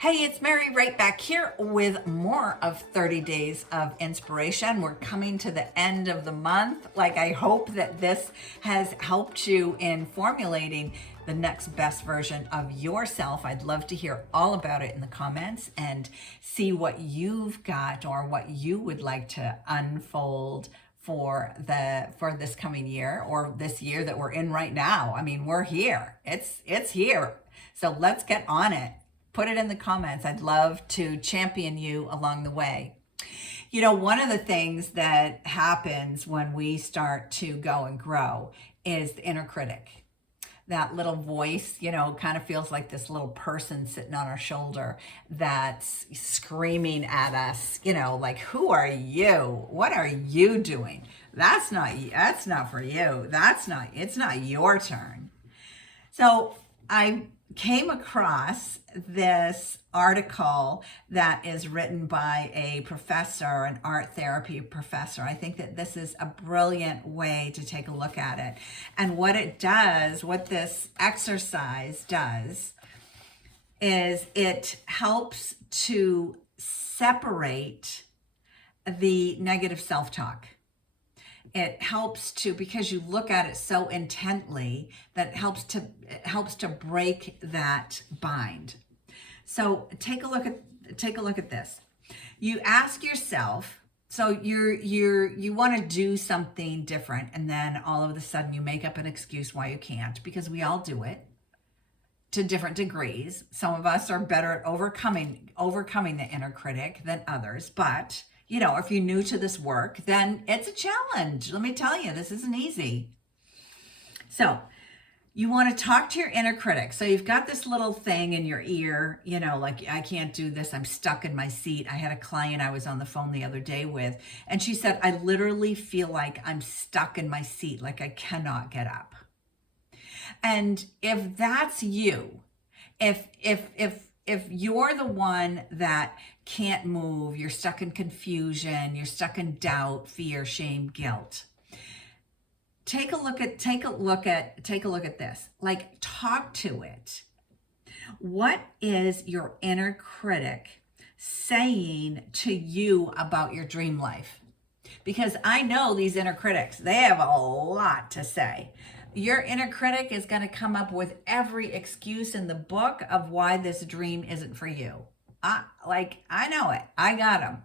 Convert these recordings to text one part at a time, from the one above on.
Hey, it's Mary right back here with more of 30 Days of Inspiration. We're coming to the end of the month. I hope that this has helped you in formulating the next best version of yourself. I'd love to hear all about it in the comments and see what you've got or what you would like to unfold for this coming year or this year that we're in right now. I mean, we're here. It's here. So let's get on it. Put it in the comments. I'd love to champion you along the way. You know, one of the things that happens when we start to go and grow is the inner critic. That little voice, kind of feels like this little person sitting on our shoulder that's screaming at us, like, who are you? What are you doing? That's not for you. It's not your turn. So I came across this article that is written by a professor, an art therapy professor. I think that this is a brilliant way to take a look at it. And what this exercise does, is it helps to separate the negative self-talk. It helps to, because you look at it so intently, that it helps to break that bind. So take a look at this. You ask yourself, so you want to do something different, and then all of a sudden you make up an excuse why you can't, because we all do it to different degrees. Some of us are better at overcoming the inner critic than others, but if you're new to this work, then it's a challenge. Let me tell you, this isn't easy. So you want to talk to your inner critic. So you've got this little thing in your ear, like, I can't do this. I'm stuck in my seat. I had a client I was on the phone the other day with, and she said, I literally feel like I'm stuck in my seat, like I cannot get up. And if that's you, if you're the one that can't move, you're stuck in confusion, you're stuck in doubt, fear, shame, guilt, take a look at this. Like, talk to it. What is your inner critic saying to you about your dream life? Because I know these inner critics, they have a lot to say. Your inner critic is going to come up with every excuse in the book of why this dream isn't for you. I know it. I got them.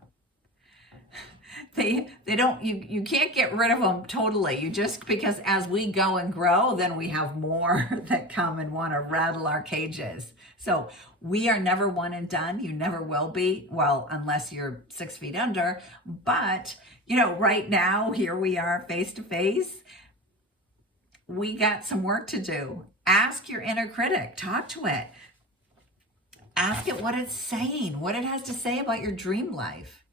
They don't, you can't get rid of them totally. Because as we go and grow, then we have more that come and want to rattle our cages. So we are never one and done. You never will be. Well, unless you're 6 feet under. But, right now, here we are face to face. We got some work to do. Ask your inner critic. Talk to it. Ask it what it's saying, what it has to say about your dream life.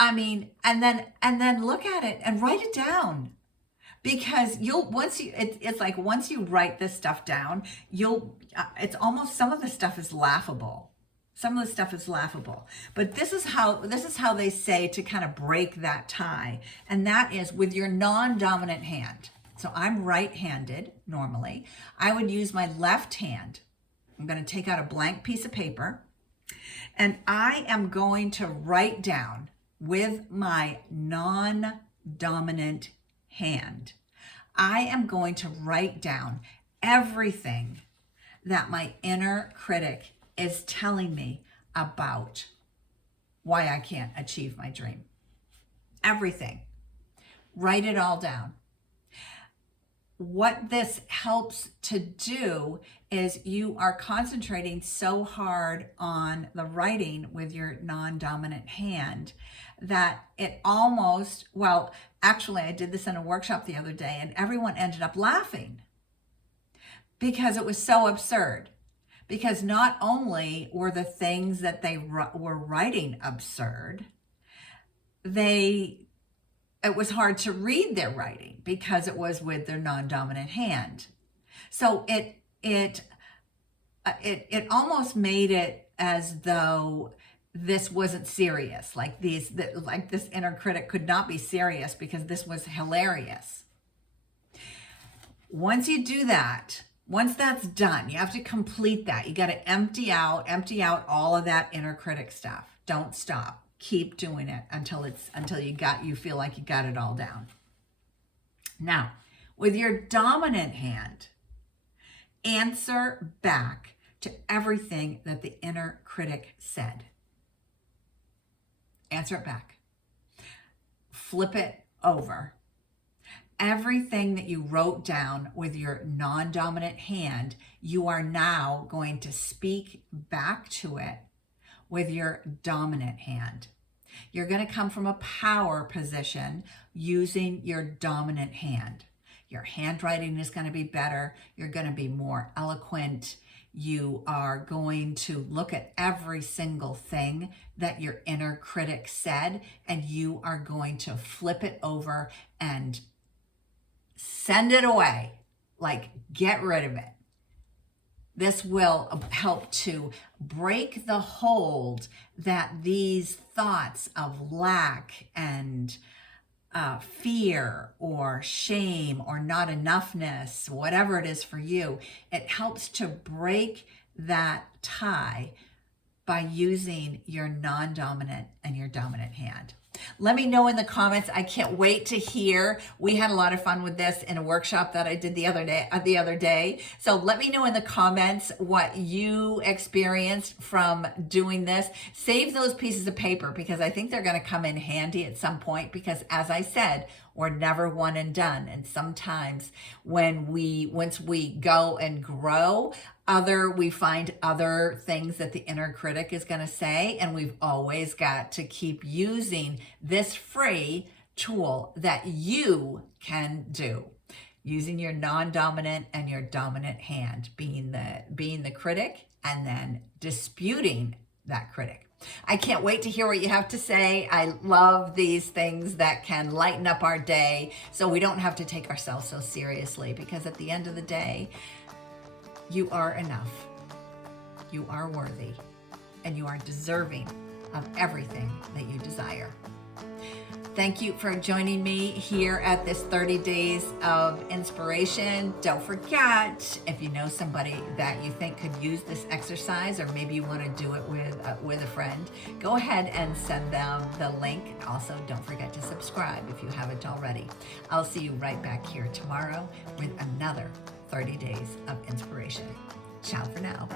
I mean, and then look at it and write it down. Because once you write this stuff down, it's almost, some of the stuff is laughable. Some of the stuff is laughable, but this is how they say to kind of break that tie. And that is with your non-dominant hand. So I'm right-handed normally. I would use my left hand. I'm going to take out a blank piece of paper, and I am going to write down with my non-dominant hand. I am going to write down everything that my inner critic is telling me about why I can't achieve my dream. Everything. Write it all down. What this helps to do is you are concentrating so hard on the writing with your non-dominant hand that it almost, well, actually I did this in a workshop the other day, and everyone ended up laughing because it was so absurd. Because not only were the things that they were writing absurd, it was hard to read their writing because it was with their non-dominant hand. So it almost made it as though this wasn't serious. Like this inner critic could not be serious because this was hilarious. Once you do that, Once that's done, you have to complete that. You got to empty out all of that inner critic stuff. Don't stop. Keep doing it until you feel like you got it all down. Now, with your dominant hand, answer back to everything that the inner critic said. Answer it back. Flip it over. Everything that you wrote down with your non-dominant hand, you are now going to speak back to it with your dominant hand. You're going to come from a power position using your dominant hand. Your handwriting is going to be better. You're going to be more eloquent. You are going to look at every single thing that your inner critic said, and you are going to flip it over and send it away. Like, get rid of it. This will help to break the hold that these thoughts of lack and fear or shame or not enoughness, whatever it is for you, it helps to break that tie by using your non-dominant and your dominant hand. Let me know in the comments. I can't wait to hear. We had a lot of fun with this in a workshop that I did the other day. So let me know in the comments what you experienced from doing this. Save those pieces of paper because I think they're going to come in handy at some point, because as I said, we're never one and done. And sometimes once we go and grow, we find other things that the inner critic is going to say, and we've always got to keep using this free tool that you can do, using your non-dominant and your dominant hand, being the critic and then disputing that critic. I can't wait to hear what you have to say. I love these things that can lighten up our day so we don't have to take ourselves so seriously, because at the end of the day, you are enough. You are worthy, and you are deserving of everything that you desire. Thank you for joining me here at this 30 days of inspiration. Don't forget, if you know somebody that you think could use this exercise, or maybe you want to do it with a friend, go ahead and send them the link. Also, don't forget to subscribe if you haven't already. I'll see you right back here tomorrow with another 30 days of inspiration. Ciao for now.